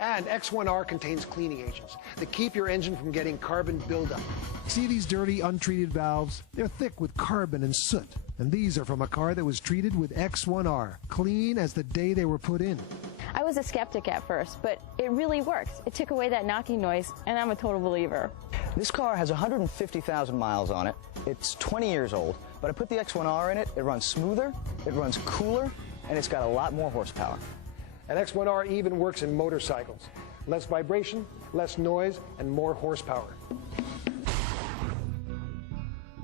And X-1R contains cleaning agents that keep your engine from getting carbon buildup. See these dirty, untreated valves? They're thick with carbon and soot. And these are from a car that was treated with X-1R, clean as the day they were put in. I was a skeptic at first, but it really works. It took away that knocking noise, and I'm a total believer. This car has 150,000 miles on it. It's 20 years old, but I put the X-1R in it. It runs smoother, it runs cooler, and it's got a lot more horsepower. And X-1R even works in motorcycles. Less vibration, less noise, and more horsepower.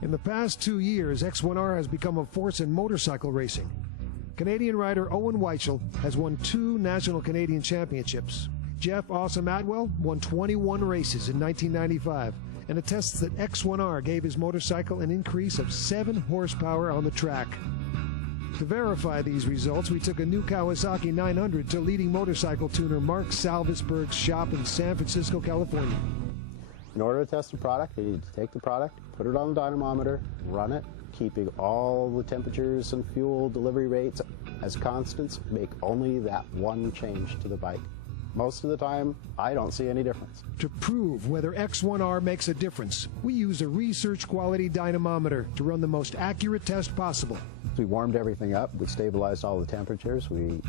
In the past 2 years, X-1R has become a force in motorcycle racing. Canadian rider Owen Weichel has won 2 national Canadian championships. Jeff Awesome Atwell won 21 races in 1995 and attests that X-1R gave his motorcycle an increase of 7 horsepower on the track. To verify these results, we took a new Kawasaki 900 to leading motorcycle tuner Mark Salvesberg's shop in San Francisco, California. In order to test the product, you need to take the product, put it on the dynamometer, run it, keeping all the temperatures and fuel delivery rates as constants, make only that one change to the bike. Most of the time, I don't see any difference. To prove whether X-1R makes a difference, we use a research quality dynamometer to run the most accurate test possible. We warmed everything up, we stabilized all the temperatures, we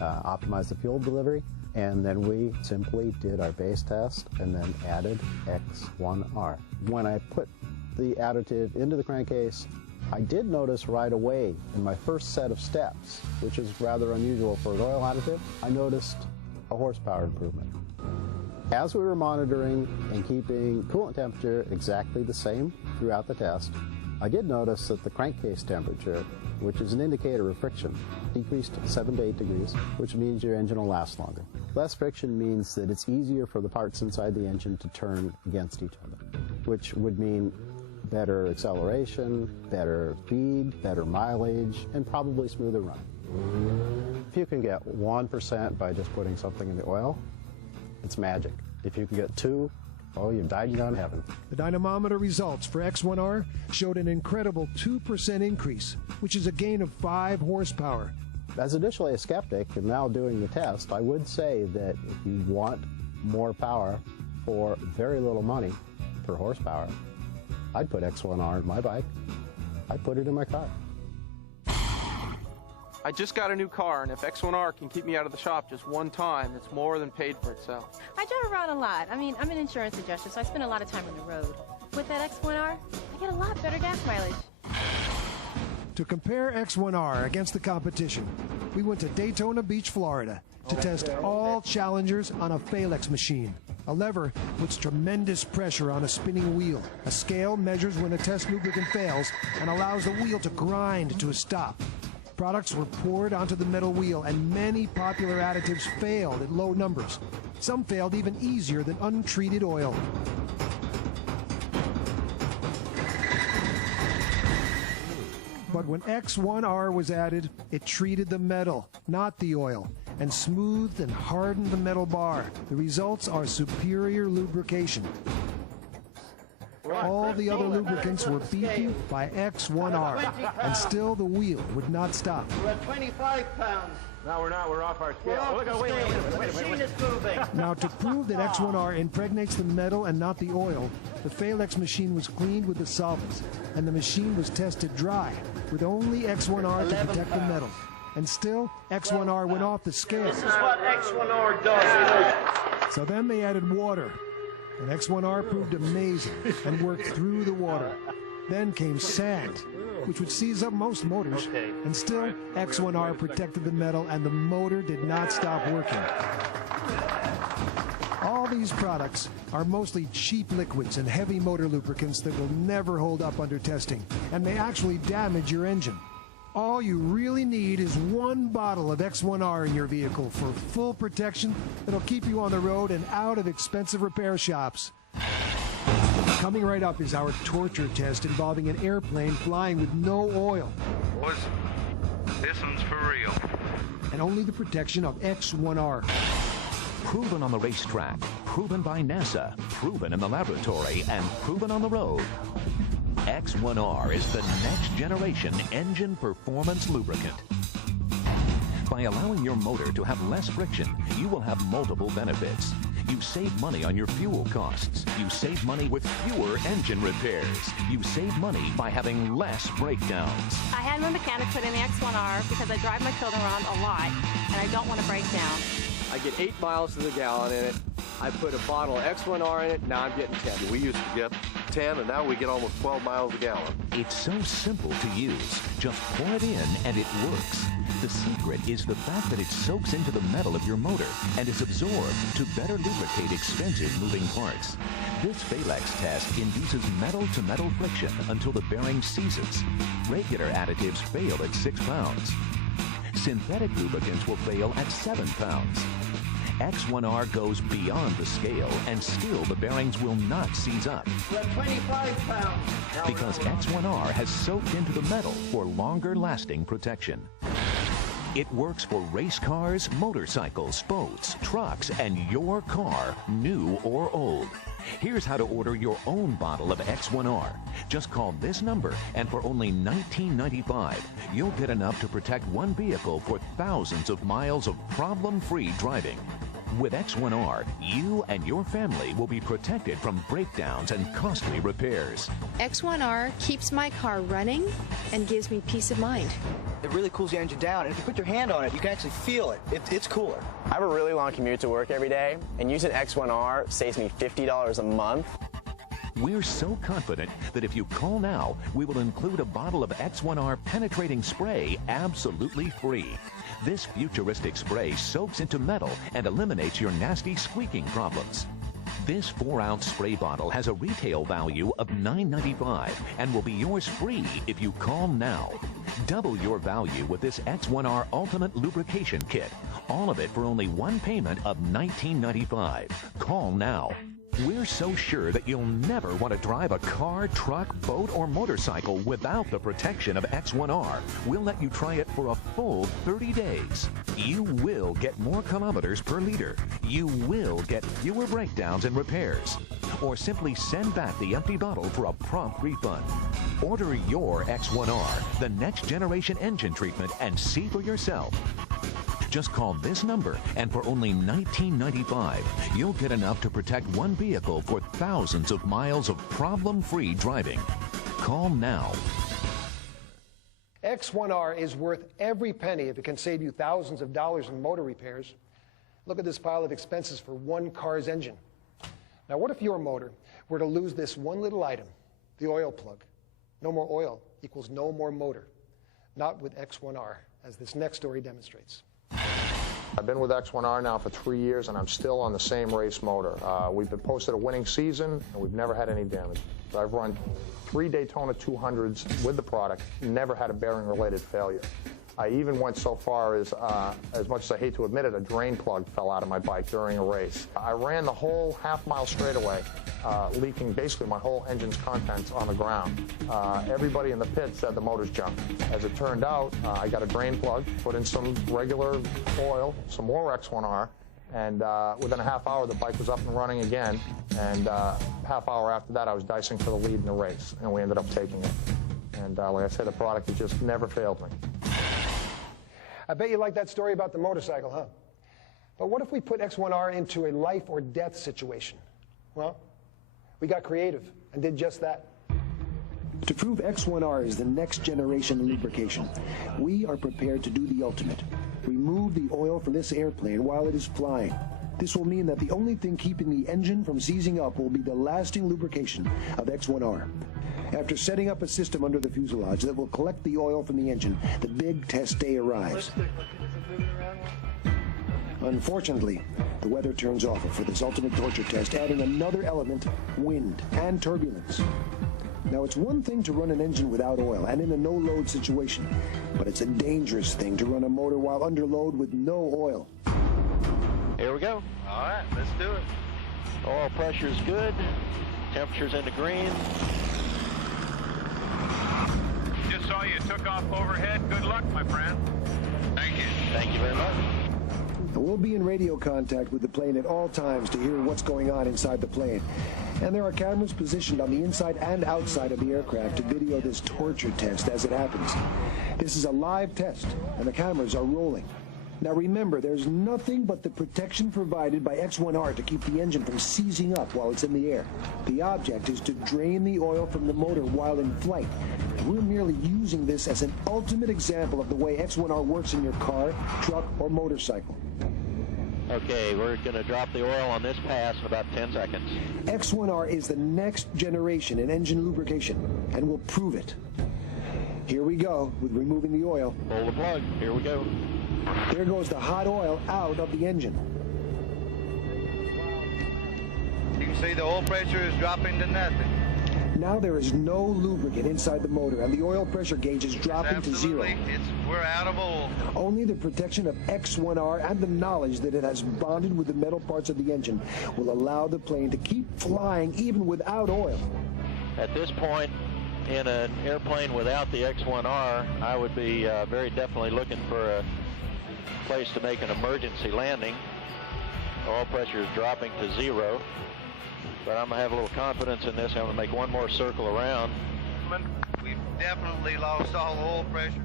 optimized the fuel delivery, and then we simply did our base test and then added X-1R. When I put the additive into the crankcase, I did notice right away in my first set of steps, which is rather unusual for an oil additive, I noticed a horsepower improvement. As we were monitoring and keeping coolant temperature exactly the same throughout the test, I did notice that the crankcase temperature, which is an indicator of friction, decreased 7 to 8 degrees, which means your engine will last longer. Less friction means that it's easier for the parts inside the engine to turn against each other, which would mean better acceleration, better speed, better mileage, and probably smoother running. If you can get 1% by just putting something in the oil, it's magic. If you can get 2, oh, you've died and gone to heaven. The dynamometer results for X-1R showed an incredible 2% increase, which is a gain of 5 horsepower. As initially a skeptic and now doing the test, I would say that if you want more power for very little money per horsepower, I'd put X-1R in my bike. I'd put it in my car. I just got a new car, and if X-1R can keep me out of the shop just one time, it's more than paid for itself. I drive around a lot. I mean, I'm an insurance adjuster, so I spend a lot of time on the road. With that X-1R, I get a lot better gas mileage. To compare X-1R against the competition, we went to Daytona Beach, Florida, to test all Challengers on a Phalanx machine. A lever puts tremendous pressure on a spinning wheel. A scale measures when a test lubricant fails and allows the wheel to grind to a stop. Products were poured onto the metal wheel, and many popular additives failed at low numbers. Some failed even easier than untreated oil. But when X-1R was added, it treated the metal, not the oil, and smoothed and hardened the metal bar. The results are superior lubrication. All the other lubricants were beaten by X-1R, and still the wheel would not stop. We're at 25 pounds. No, we're not. We're off our scale. Wait. The machine is moving. Now, to prove that X-1R impregnates the metal and not the oil, the Phalanx machine was cleaned with the solvents, and the machine was tested dry, with only X-1R to protect the metal. And still, X-1R went off the scale. This is what X-1R does. So then they added water, and X-1R proved amazing and worked through the water. Then came sand, which would seize up most motors, and still X-1R protected the metal and the motor did not stop working. All these products are mostly cheap liquids and heavy motor lubricants that will never hold up under testing and may actually damage your engine. All you really need is one bottle of X-1R in your vehicle for full protection that'll keep you on the road and out of expensive repair shops. Coming right up is our torture test involving an airplane flying with no oil. Boys, this one's for real. And only the protection of X-1R. Proven on the racetrack, proven by NASA, proven in the laboratory, and proven on the road. X-1R is the next generation engine performance lubricant. By allowing your motor to have less friction, you will have multiple benefits. You save money on your fuel costs. You save money with fewer engine repairs. You save money by having less breakdowns. I had my mechanic put in the X-1R because I drive my children around a lot and I don't want to break down. I get 8 miles to the gallon in it. I put a bottle of X-1R in it, now I'm getting 10. We used to get 10 and now we get almost 12 miles a gallon. It's so simple to use. Just pour it in and it works. The secret is the fact that it soaks into the metal of your motor and is absorbed to better lubricate expensive moving parts. This Phalanx test induces metal-to-metal friction until the bearing seizes. Regular additives fail at 6 pounds. Synthetic lubricants will fail at 7 pounds. X-1R goes beyond the scale, and still the bearings will not seize up. We're 25 pounds. Because X-1R has soaked into the metal for longer-lasting protection. It works for race cars, motorcycles, boats, trucks, and your car, new or old. Here's how to order your own bottle of X-1R. Just call this number, and for only $19.95, you'll get enough to protect one vehicle for thousands of miles of problem-free driving. With X-1R, you and your family will be protected from breakdowns and costly repairs. X-1R keeps my car running and gives me peace of mind. It really cools the engine down, and if you put your hand on it, you can actually feel it. It's cooler. I have a really long commute to work every day, and using X-1R saves me $50 a month. We're so confident that if you call now, we will include a bottle of X-1R penetrating spray absolutely free. This futuristic spray soaks into metal and eliminates your nasty squeaking problems. This 4-ounce spray bottle has a retail value of $9.95 and will be yours free if you call now. Double your value with this X-1R Ultimate Lubrication Kit. All of it for only one payment of $19.95. Call now. We're so sure that you'll never want to drive a car, truck, boat, or motorcycle without the protection of X-1R. We'll let you try it for a full 30 days. You will get more kilometers per liter. You will get fewer breakdowns and repairs. Or simply send back the empty bottle for a prompt refund. Order your X-1R, the next generation engine treatment, and see for yourself. Just call this number, and for only $19.95, you'll get enough to protect one vehicle for thousands of miles of problem-free driving. Call now. X-1R is worth every penny if it can save you thousands of dollars in motor repairs. Look at this pile of expenses for one car's engine. Now, what if your motor were to lose this one little item, the oil plug? No more oil equals no more motor. Not with X-1R, as this next story demonstrates. I've been with X-1R now for 3 years, and I'm still on the same race motor. We've been posted a winning season, and we've never had any damage. I've run 3 Daytona 200s with the product, never had a bearing-related failure. I even went so far as much as I hate to admit it, a drain plug fell out of my bike during a race. I ran the whole half-mile straightaway, leaking basically my whole engine's contents on the ground. Everybody in the pit said the motor's junk. As it turned out, I got a drain plug, put in some regular oil, some more X-1R, and within a half hour, the bike was up and running again. And half hour after that, I was dicing for the lead in the race, and we ended up taking it. And like I said, the product has just never failed me. I bet you like that story about the motorcycle, huh? But what if we put X-1R into a life or death situation? Well, we got creative and did just that. To prove X-1R is the next generation lubrication, we are prepared to do the ultimate. Remove the oil from this airplane while it is flying. This will mean that the only thing keeping the engine from seizing up will be the lasting lubrication of X-1R. After setting up a system under the fuselage that will collect the oil from the engine, the big test day arrives. Unfortunately, the weather turns awful for this ultimate torture test, adding another element, wind and turbulence. Now, it's one thing to run an engine without oil and in a no-load situation, but it's a dangerous thing to run a motor while under load with no oil. Here we go. All right, let's do it. Oil pressure is good. Temperature's in the green. Just saw you took off overhead. Good luck, my friend. Thank you. Thank you very much. We'll be in radio contact with the plane at all times to hear what's going on inside the plane. And there are cameras positioned on the inside and outside of the aircraft to video this torture test as it happens. This is a live test, and the cameras are rolling. Now remember, there's nothing but the protection provided by X-1R to keep the engine from seizing up while it's in the air. The object is to drain the oil from the motor while in flight. We're merely using this as an ultimate example of the way X-1R works in your car, truck, or motorcycle. Okay, we're going to drop the oil on this pass in about 10 seconds. X-1R is the next generation in engine lubrication, and we'll prove it. Here we go with removing the oil. Pull the plug. Here we go. There goes the hot oil out of the engine. You can see the oil pressure is dropping to nothing. Now there is no lubricant inside the motor, and the oil pressure gauge is dropping to zero. We're out of oil. Only the protection of X-1R and the knowledge that it has bonded with the metal parts of the engine will allow the plane to keep flying even without oil. At this point, in an airplane without the X-1R, I would be very definitely looking for a place to make an emergency landing. Oil pressure is dropping to zero, but I'm going to have a little confidence in this. I'm going to make one more circle around. We've definitely lost all oil pressure.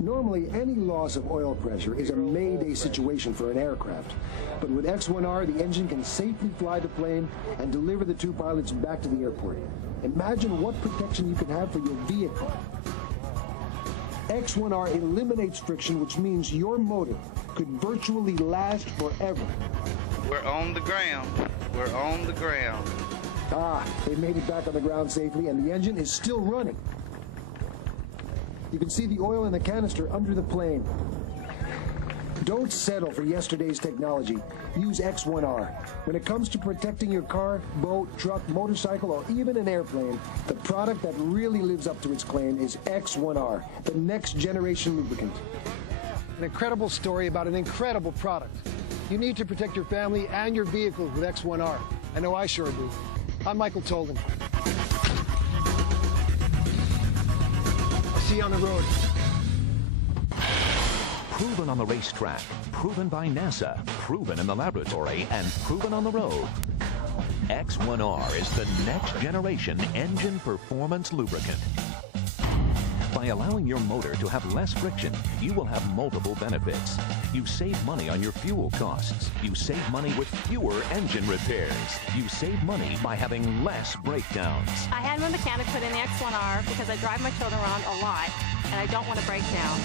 Normally, any loss of oil pressure is a mayday situation for an aircraft. But with X-1R, the engine can safely fly the plane and deliver the two pilots back to the airport. Imagine what protection you can have for your vehicle. X-1R eliminates friction, which means your motor could virtually last forever. We're on the ground. We're on the ground. Ah, they made it back on the ground safely, and the engine is still running. You can see the oil in the canister under the plane. Don't settle for yesterday's technology. Use X-1R. When it comes to protecting your car, boat, truck, motorcycle, or even an airplane, the product that really lives up to its claim is X-1R, the next generation lubricant. An incredible story about an incredible product. You need to protect your family and your vehicles with X-1R. I know I sure do. I'm Michael Tolden. I'll see you on the road. Proven on the racetrack, proven by NASA, proven in the laboratory, and proven on the road. X-1R is the next generation engine performance lubricant. By allowing your motor to have less friction, you will have multiple benefits. You save money on your fuel costs. You save money with fewer engine repairs. You save money by having less breakdowns. I had my mechanic put in the X-1R because I drive my children around a lot, and I don't want to break down.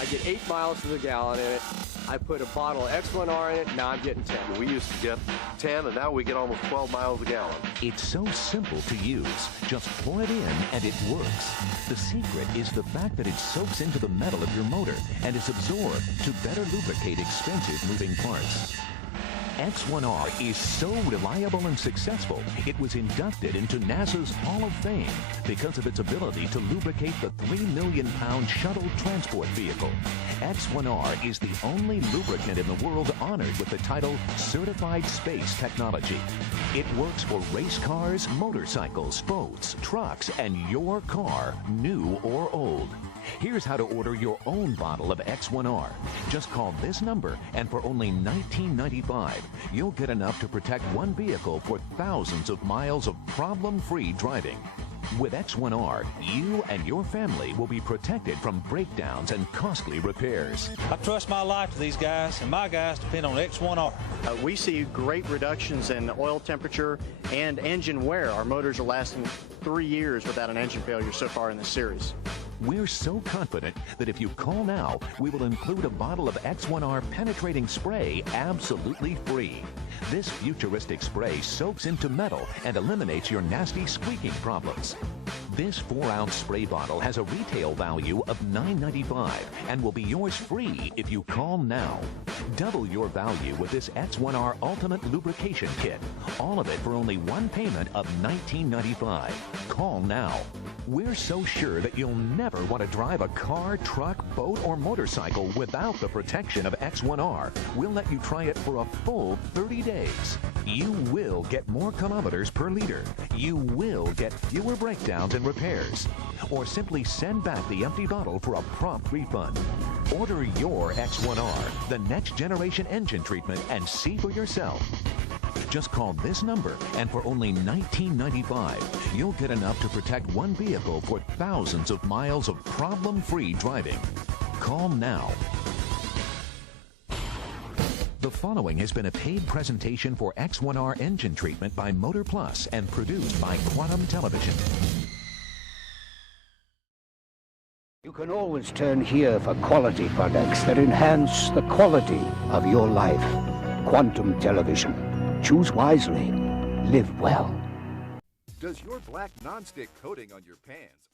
I get 8 miles to the gallon in it. I put a bottle of X-1R in it, now I'm getting 10. We used to get 10, and now we get almost 12 miles a gallon. It's so simple to use. Just pour it in, and it works. The secret is the fact that it soaks into the metal of your motor and is absorbed to better lubricate expensive moving parts. X-1R is so reliable and successful, it was inducted into NASA's Hall of Fame because of its ability to lubricate the 3 million pound shuttle transport vehicle. X-1R is the only lubricant in the world honored with the title Certified Space Technology. It works for race cars, motorcycles, boats, trucks, and your car, new or old. Here's how to order your own bottle of X-1R. Just call this number, and for only $19.95, you'll get enough to protect one vehicle for thousands of miles of problem-free driving. With X-1R, you and your family will be protected from breakdowns and costly repairs. I trust my life to these guys, and my guys depend on X-1R. We see great reductions in oil temperature and engine wear. Our motors are lasting 3 years without an engine failure so far in this series. We're so confident that if you call now, we will include a bottle of X-1R penetrating spray absolutely free. This futuristic spray soaks into metal and eliminates your nasty squeaking problems. This 4-ounce spray bottle has a retail value of $9.95 and will be yours free if you call now. Double your value with this X-1R Ultimate Lubrication Kit. All of it for only one payment of $19.95. Call now. We're so sure that you'll never want to drive a car, truck, boat, or motorcycle without the protection of X-1R. We'll let you try it for a full 30 days. You will get more kilometers per liter. You will get fewer breakdowns and repairs. Or simply send back the empty bottle for a prompt refund. Order your X-1R, the next generation engine treatment, and see for yourself. Just call this number, and for only $19.95, you'll get enough to protect one vehicle for thousands of miles of problem-free driving. Call now. The following has been a paid presentation for X-1R engine treatment by Motor Plus and produced by Quantum Television. You can always turn here for quality products that enhance the quality of your life. Quantum Television. Choose wisely. Live well. Does your black nonstick coating on your pans